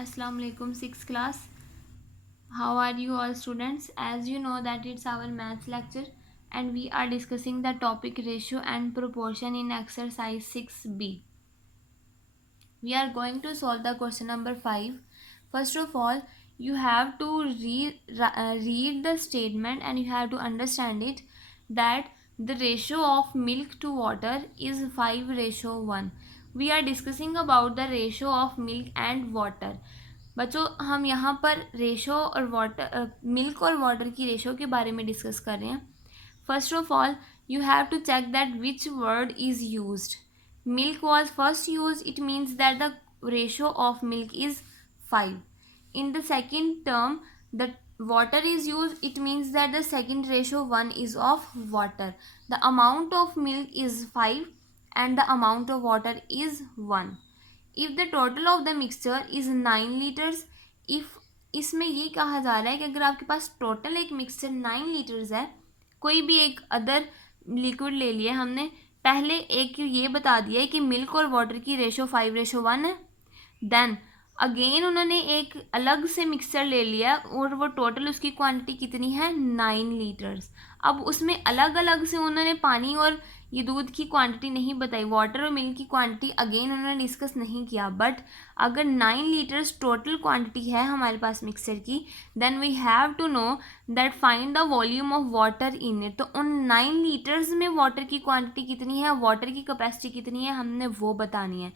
Assalamu alaikum, 6th class. How are you all students? As you know that it's our maths lecture and we are discussing the topic ratio and proportion in exercise 6b. We are going to solve the question number 5. First of all, you have to read the statement and you have to understand it that the ratio of milk to water is 5:1. We are discussing about the ratio of milk and water. बच्चों हम यहाँ पर ratio और water milk और water की ratio के बारे में डिस्कस कर रहे हैं. First of all you have to check that which word is used. Milk was first used, it means that the ratio of milk is 5. In the second term, the water is used, it means that the second ratio 1 is of water. The amount of milk is 5 and the amount of water is 1. If the total of the mixture is 9 liters, if इसमें ये कहा जा रहा है कि अगर आपके पास total एक मिक्सचर 9 लीटर्स है, कोई भी एक अदर लिक्विड ले लिया हमने, पहले एक ये बता दिया है कि मिल्क और वाटर की रेशो 5:1 है. देन अगेन उन्होंने एक अलग से मिक्सचर ले लिया और वो टोटल उसकी क्वांटिटी कितनी है 9 लीटर्स. अब उसमें अलग अलग से उन्होंने पानी और ये दूध की क्वांटिटी नहीं बताई, वाटर और मिल्क की क्वांटिटी अगेन उन्होंने डिस्कस नहीं किया. बट अगर 9 लीटर्स टोटल क्वांटिटी है हमारे पास मिक्सचर की, then we have to know that find the volume of water in it. तो उन 9 लीटर्स में वाटर की क्वांटिटी कितनी है, वाटर की कैपेसिटी कितनी है, हमने वो बतानी है.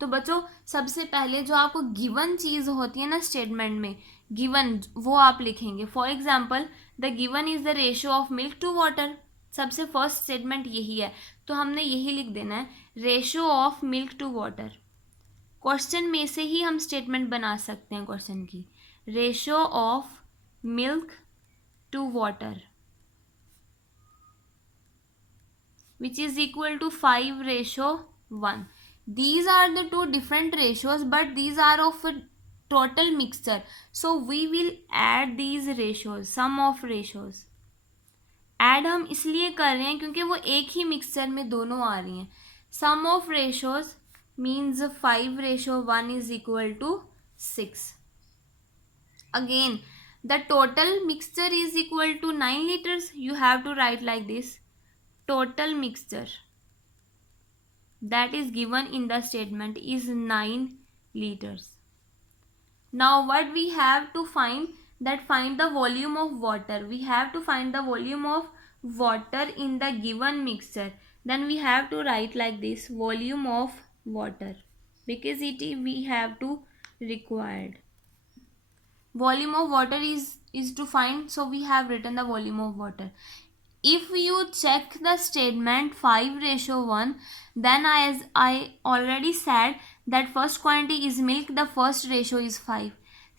तो बच्चों सबसे पहले जो आपको गिवन चीज़ होती है ना स्टेटमेंट में, गिवन वो आप लिखेंगे. For example the given is the ratio of milk to water. सबसे फर्स्ट स्टेटमेंट यही है, तो हमने यही लिख देना है ratio of milk to water. Question में से ही हम स्टेटमेंट बना सकते हैं क्वेश्चन की. Ratio of milk to water which is equal to 5:1. These are the two different ratios, but these are of a total mixture. So we will add these ratios, sum of ratios. Add हम इसलिए कर रहे हैं क्योंकि वो एक ही mixture में दोनों आ रही हैं. Sum of ratios means 5:1 is equal to 6. Again, the total mixture is equal to 9 liters. You have to write like this. Total mixture that is given in the statement is 9 liters. Now what we have to find, that find the volume of water. We have to find the volume of water in the given mixture. Then we have to write like this, volume of water, because it we have to required. Volume of water is to find, so we have written the volume of water. If you check the statement 5:1, then as I already said that first quantity is milk, the first ratio is 5.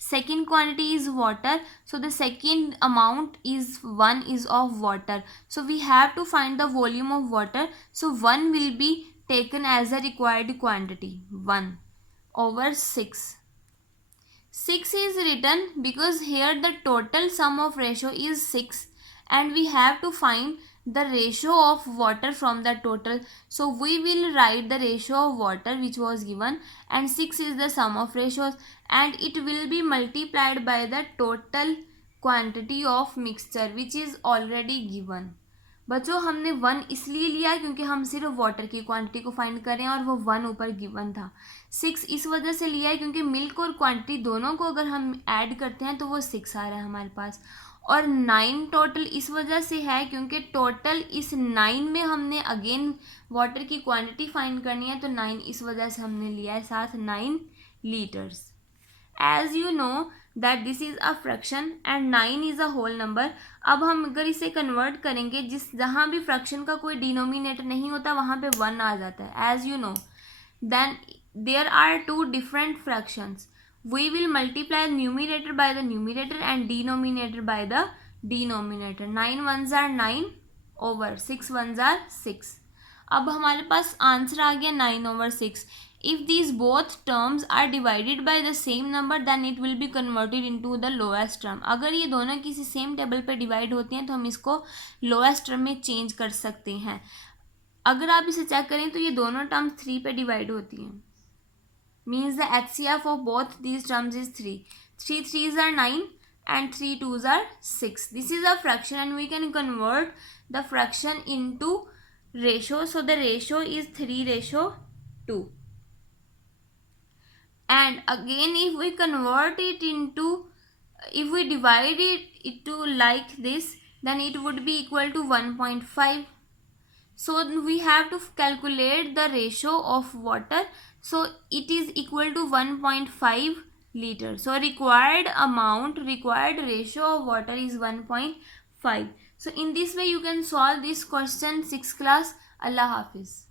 Second quantity is water, so the second amount is 1 is of water. So we have to find the volume of water. So 1 will be taken as a required quantity, 1 over 6. 6 is written because here the total sum of ratio is 6 and we have to find the ratio of water from the total. So we will write the ratio of water which was given and 6 is the sum of ratios and it will be multiplied by the total quantity of mixture which is already given. बच्चों हमने 1 इसलिए लिया क्योंकि हम सिर्फ water की quantity को find कर रहे हैं और वो 1 ऊपर गिवन था. 6 इस वजह से लिया है क्योंकि मिल्क और क्वांटिटी दोनों को अगर हम ऐड करते हैं तो वो 6 आ रहा है हमारे पास. और 9 टोटल इस वजह से है क्योंकि टोटल इस 9 में हमने अगेन वाटर की क्वांटिटी फाइंड करनी है, तो 9 इस वजह से हमने लिया है साथ 9 litres. As you know that this is a fraction and 9 is a whole number. अब हम अगर इसे कन्वर्ट करेंगे, जहाँ भी फ्रैक्शन का कोई डिनोमिनेटर नहीं होता वहाँ पे 1 आ जाता है as you know. Then there are 2 different fractions. We will multiply numerator by the numerator and denominator by the denominator. 9 ones are 9 over 6 ones are 6. अब हमारे पास आंसर आ गया 9 over 6. If these both terms are divided by the same number then it will be converted into the lowest term. अगर ये दोनों किसी same table पे divide होती हैं तो हम इसको लोएस्ट टर्म में चेंज कर सकते हैं. अगर आप इसे चेक करें तो ये दोनों टर्म्स 3 पे डिवाइड होती हैं. means the HCF of both these terms is 3. 3 3s are 9 and 3 2s are 6. This is a fraction and we can convert the fraction into ratio. So the ratio is 3:2. And again, if we convert it into, if we divide it to like this, then it would be equal to 1.5. So we have to calculate the ratio of water. So it is equal to 1.5 liters. So required ratio of water is 1.5. So in this way you can solve this question 6th class. Allah Hafiz.